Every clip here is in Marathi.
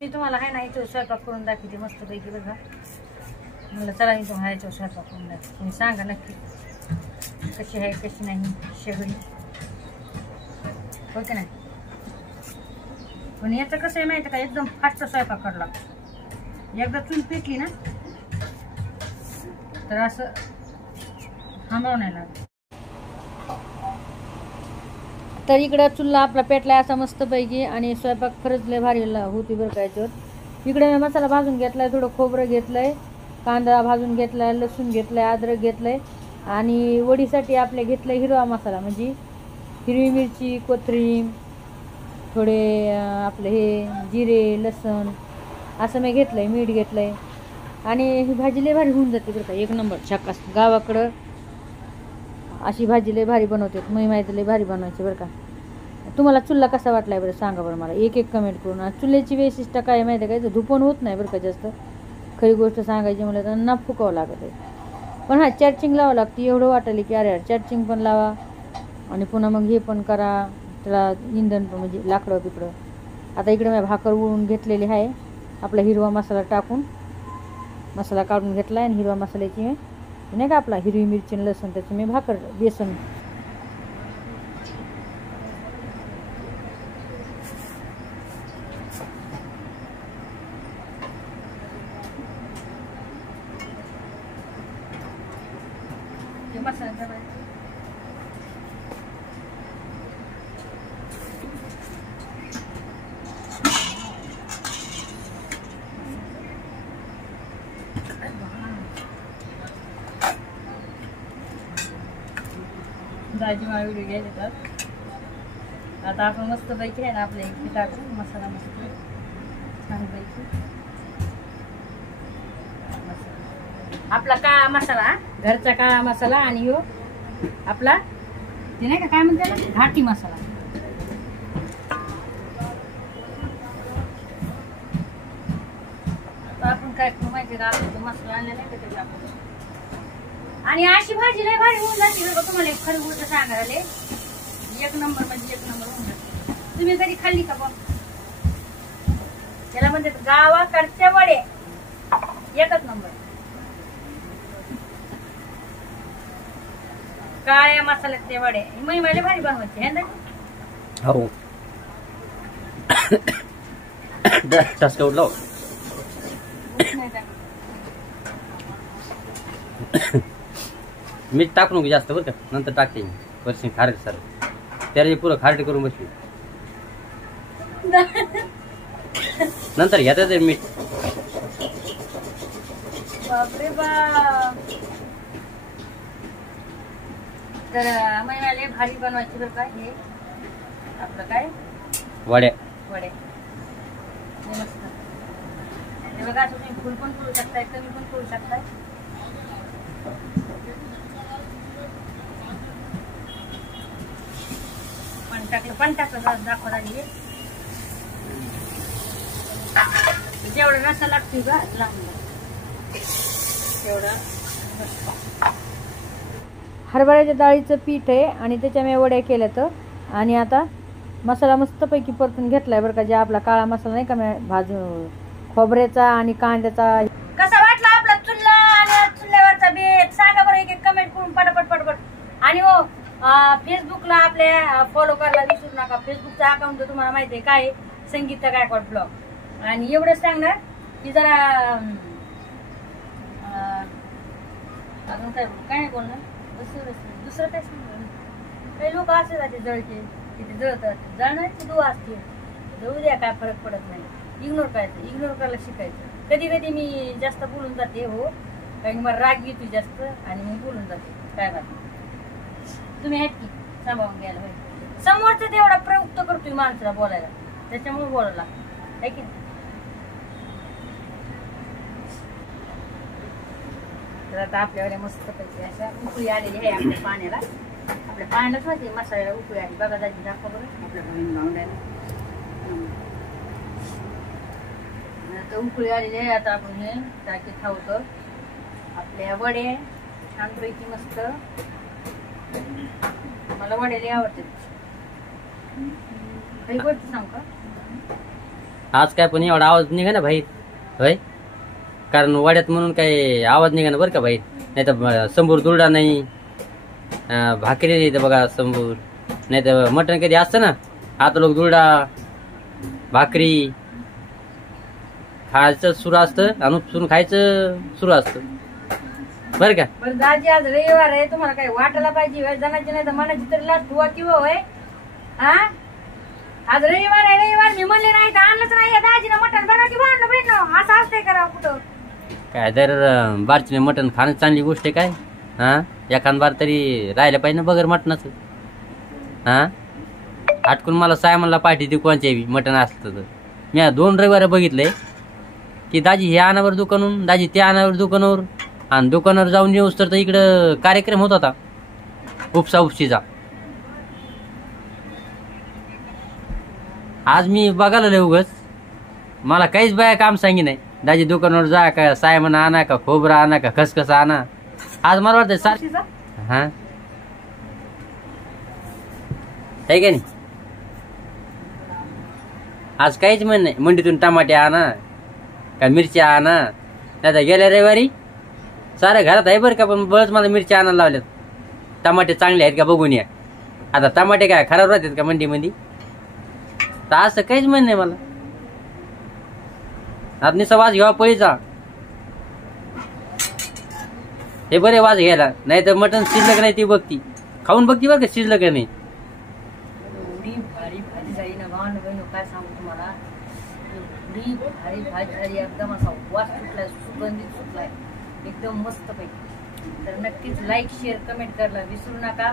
मी तुम्हाला आहे ना याच्यावर स्वयंपाक करून दाखवते मस्त पैकी बघा. मला चला मी तुम्हाला याच्यावर स्वयंपाक करून दाखवते. तुम्ही सांगा नक्की कशी आहे कशी नाही शेगडी होते नाही. पण याचं कसं आहे माहिती का एकदम फास्ट स्वयंपाक करावा लागतो. एकदा चूल पेटली ना तर असं थांबावं नाही लागत. तर इकडं चुल्ला आपला पेटला असा मस्त पैकी आणि स्वयंपाक खरंच लय भारी होती बरं का. याच्यावर इकडे मी मसाला भाजून घेतलाय, थोडं खोबरं घेतलंय, कांदा भाजून घेतलाय, लसूण घेतलाय, अद्रक घेतलंय आणि वडीसाठी आपल्या घेतलंय हिरवा मसाला म्हणजे हिरवी मिरची, कोथिंबीर, थोडे आपले हे जिरे, लसूण असं मी घेतलंय, मीठ घेतलंय आणि ही भाजी लय भारी होऊन जाते बरं का. एक नंबर छक्कास. गावाकडं अशी भाजी लय भारी बनवते. मी माहिती लय भारी बनवायची बरं का. तुम्हाला चुल्ला कसा वाटलाय बरं सांगा बरं मला एक कमेंट करून. चुल्ल्याची वैशिष्ट्य काय माहिती आहे काय, धुपण होत नाही बरं का जास्त. खरी गोष्ट सांगायची म्हटलं तर ना फुकावं लागत आहे. पण हा चार्जिंग लावावं लागते. एवढं वाटलं की अरे चार्जिंग पण लावा आणि पुन्हा मग हे पण करा, त्याला इंधन पण म्हणजे लाकडं पिकडं. आता इकडे मी भाकर उळून घेतलेली आहे. आपला हिरवा मसाला टाकून मसाला काढून घेतला आणि हिरवा मसाल्याची नाही का आपला हिरवी मिरची आणि लसूण त्याची मी भाकर बेसन मसाला दाजी मला व्हिडिओ घ्यायचे तर आता आपण मस्त पैकी आहे ना आपल्या इथे टाकू मसाला मस्त छान पैकी आपला काळा मसाला, घरचा काळा मसाला आणि ह्यो आपला ते नाही का काय म्हणते ना घाटी मसाला. आपण काय करू माहिती का आपण मसाला आणला नाही का त्याचा आणि अशी भाजी लय भारी होऊन जाते बघा. तुम्हाला खरी गोष्ट सांगायला एक नंबर म्हणजे एक नंबर होऊन जाते. तुम्ही कधी खाल्ली का बघ. त्याला म्हणतात गावाकडच्या वडे एकच नंबर. काळ्या मसाल्यातले वडे मला भारी बनवायचे है ना. हो टसका उडलो. मीठ टाकू नको जास्त बरं का, नंतर टाकते मी वर्षी खारट सर त्याला पुरं खारट करून बसली नंतर घेता ते मीठ. बापरे बाप. तर महिन्याला भारी बनवायची बरं का. हे आपलं काय वड्या वडे मस्त. हे बघा असं तुम्ही फुल पण करू शकताय, कमी पण करू शकताय. पण टाकलं दाखवा लागली जेवढा रस्सा लागतोय का तेवढा. हरभऱ्याच्या डाळीचं पीठ आहे आणि त्याच्या मी वड्या केल्या तर. आणि आता मसाला मस्तपैकी परतून घेतलाय बरं का. जे आपला काळा मसाला नाही का मी भाजून खोबऱ्याचा आणि कांद्याचा. कसा वाटला आपला चुल्ला आणि चुल्ल्यावरचा बेत सांगा बरं एक कमेंट करून पटापट पटपट. आणि हो फेसबुकला आपल्या फॉलो करायला विसरू नका. फेसबुकचा अकाउंट तुम्हाला माहिती आहे काय, संगीता गायकवाड ब्लॉग. आणि एवढंच सांगणार की जरा अजून काय काय बोलणार दुसरं काय सांगणार. काही लोक असे जाते जळके तिथे जळतात, जळणारची दुवा असते, जळू द्या काय फरक पडत नाही. इग्नोर करायचं, इग्नोर करायला शिकायचं. कधी कधी मी जास्त बोलून जाते हो कारण मला राग येतो जास्त आणि मी बोलून जाते काय बात. तुम्ही आहेत की सांभाळून घ्यायला पाहिजे. समोरचा तेवढा प्रयुक्त करतोय माणसाला बोलायला, त्याच्यामुळे बोलायला लागतं आहे की. तर आता आपल्यावर मस्त पैकी अशा उकळी आलेली आहे आपल्या पाण्याला. आपल्या पाण्यालाच माहिती मसाल्याला उकळी आली बघा. दाजी दाखवा बरं आपल्या बहीण भावंडायला. आता उकळी आलेली आहे. आता आपण हे टाकी खावतो आपल्या वडे छानपैकी मस्त. मला वडे लय आवडतात. काही गोष्ट सांगू का आज काय पण एवढा आवाज निघा ना बाहेर होय, कारण वाड्यात म्हणून काही आवाज निघा ना बरं का बाहेर. नाही तर संभूर दुरडा नाही, भाकरी नाही तर बघा संभूर, नाही तर मटण कधी असतं ना, आता लोक दुरडा भाकरी खायचं सुरू असतं आणि उपसून खायचं सुरू असतं बरं का. बरं दाजी आज रविवार आहे, तुम्हाला काही वाटायला पाहिजे जणांची नाही तर मनाची तरी लास्ट हुआ किंवा होय. हा आज रविवार आहे, रविवार मी म्हणले नाही तर आणलंच नाही दाजीनं मटण बनव की भांडणं भेटणं असं असतंय करावं कुठं काय तर बारचीने मटण खाणं चांगली गोष्ट आहे काय. हा एखाद बार तरी राहिलं पाहिजे ना बगर मटणाचं. हा हटकून मला सायमनला पाठी ती कोणच्याही मटण असतं तर मी 2 रविवार बघितलंय की दाजी हे आणावर दुकानून, दाजी ते आणावर दुकानावर, आणि दुकानावर जाऊन येऊस तर इकडं कार्यक्रम होत होता उपसा उपशीचा. आज मी बघायला लय उगच मला काहीच बाया काम सांगी नाही. दाजी दुकानावर जा का सायमन आणा का खोबरा आणा का खसखस आणा. आज मला वाटतं सारखी हा आहे का नाही. आज काहीच म्हण नाही, मंडीतून टमाटे आणा का मिरच्या आणा. नाही तर गेल्या रविवारी साऱ्या घरात आहे बरं का, पण बळच मला मिरच्या आणायला लावल्यात. टमाटे चांगले आहेत का बघून या. आता टमाटे काय खराब राहतात का मंडीमध्ये, तर असं काहीच म्हण नाही मला. आता निसा वाज घ्यावा पळीचा, हे बरे वाज घ्यायला. नाही तर मटण शिजलं नाही ती बघती, खाऊन बघती बरं का शिजलं का नाही. एवढी भारी भाजी झाली ना भावना बहिणी काय सांगू तुम्हाला, एवढी भारी भाजी झाली एकदम असा वास सुटलाय, सुगंधित सुटलाय एकदम मस्त पैकी. तर नक्कीच लाईक शेअर कमेंट करायला विसरू नका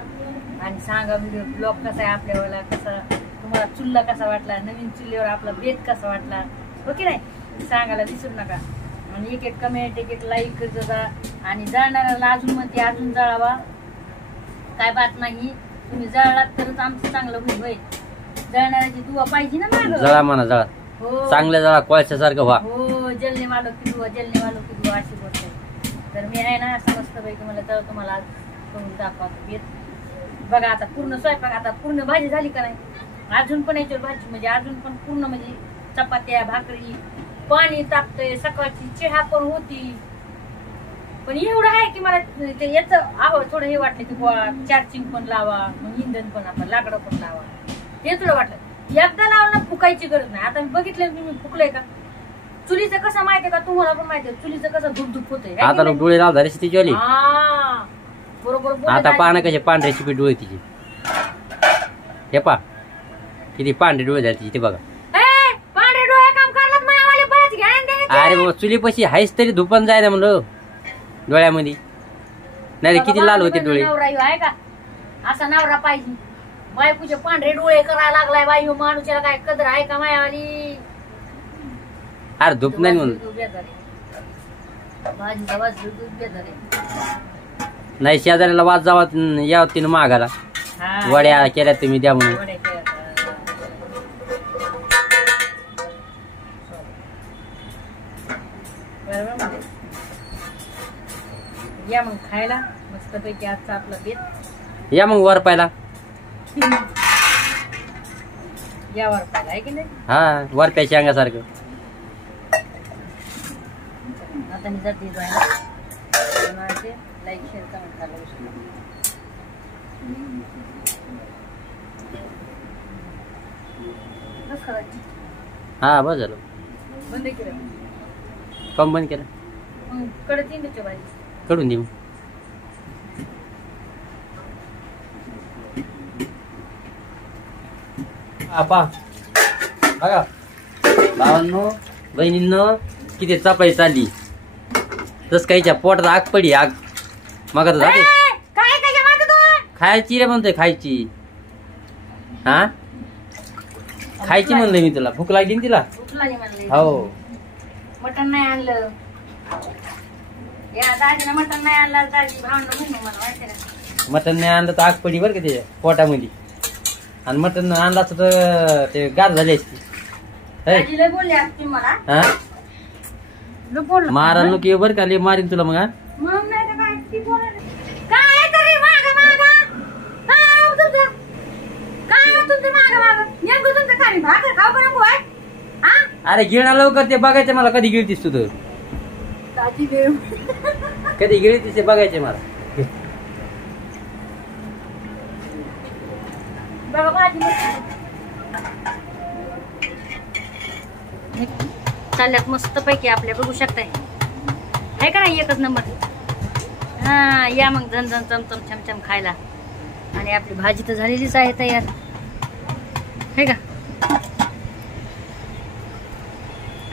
आणि सांगा व्हिडिओ ब्लॉग कसा आहे आपल्यावाला, कसा तुम्हाला चुल्ला कसा वाटला, नवीन चुल्लीवर आपला बेत कसा वाटला हो की नाही सांगायला विसरू नका. आणि एक एक कमेंट एक एक लाईक करत जा. आणि जळणाऱ्याला अजून म्हणते अजून जळावा, काय बात नाही, तुम्ही जळलात तरच आमचं चांगलं होईल. जळणाऱ्याची दुवा पाहिजे ना मागं. जळा म्हणा जळा, हो चांगल्या जळा कोळशासारखं व्हा. हो जलने वालो की दुवा, जलने वालो की दुवा अशी गोष्ट आहे. तर मी आहे ना असं मस्त पैकी मला तर तुम्हाला आज करून दाखवा येत बघा. आता पूर्ण स्वयंपाक, आता पूर्ण भाजी झाली का नाही, अजून पण याच्यावर भाजी म्हणजे अजून पण पूर्ण म्हणजे चपात्या भाकरी, पाणी तापतंय, सकाळची चहा पण होती. पण एवढं आहे की मला ते याचं आवड थोडं हे वाटलं की बुवा चार्जिंग पण लावा, मग इंधन पण आपण लाकडं पण लावा, ते थोडं वाटलं. एकदा लावलं फुकायची गरज नाही. आता मी बघितलं तुम्ही फुकलंय का, चुलीचं कसं माहितीये का तुम्हाला पण माहितीये, चुलीचं कसं धुपधुप होतंय. आता लोक डोळे लाव झाले तिची वाली. बरोबर आता पाहणं कसे पांढरे शिपी डोळे तिची, हे पा किती पांढरे डोळे झाले तिची ते बघा. पांढरे डोळे काम करलात मायावाले बरेच घ्या. अरे बाबा चुलीपाशी हायच तरी धुपन जाय ना म्हणलं डोळ्यामध्ये, नाही किती लाल होते डोळे. नवरा आहे का असा नवरा पाहिजे, बायकोचे पांढरे डोळे करायला लागलाय बाई माणूसला काय कदर आहे का मायावाली. अरे धूप नाही म्हणून नाही, शेजाऱ्याला वाज जावा या तिने मागाला वड्या केल्या तुम्ही द्या म्हणून. या मग खायला मस्त पैकी आजचा आपला बेत. या मग वर पायला, या वर पाहिला आहे की नाही. हा वर प्यायच्या अंगासारखं. आता मी जाते लाईक शेअर कमेंट करायला विसरू नका. हा बस झालं. बंद केलं कम बंद केलं, मग कडत येईन त्याच्या भाजी कडून देऊ. आपा बघा भावांनो बहिणींनो किती चपाई चालली, तस काहीच्या पोटात आग पडी आग. मग आता जाते खायची रे म्हणतोय, खायची. हा खायची म्हणलं मी तुला, भूक लागली ना तिला. हो मटण नाही आणलं या दाजीनं, मटण नाही आणलं दाजी भावना म्हणून मला माहिती ना. मटण नाही आणलं तर आग पडी बरं का त्याच्या पोटामध्ये, आणि मटण आणलं असतं तर ते गार झाली असती. दाजीला बोलले असते मला. हा बोल मारा नको ये बरं का, लय मारीन तुला. मग मग नाही तर काय ती बोलायला काय तरी माग माग काय तुमचं काय तुमचं माग माग नेमकं तुमचं काय भाकर खाऊ बरं बुवा. अरे गिळणं लवकर, ते बघायचं मला कधी गिळतीस तू तर. ताजी वेळ कधी गिळतीस ते बघायचे मला. बघा माझी चालल्यात मस्त पैकी आपल्या, बघू शकताय आहे का नाही एकच नंबर. हा या मग झणझण चमचम छमछम खायला. आणि आपली भाजी तर झालेलीच आहे तयार, आहे का.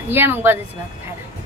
या मग बाजूची भाकर खायला.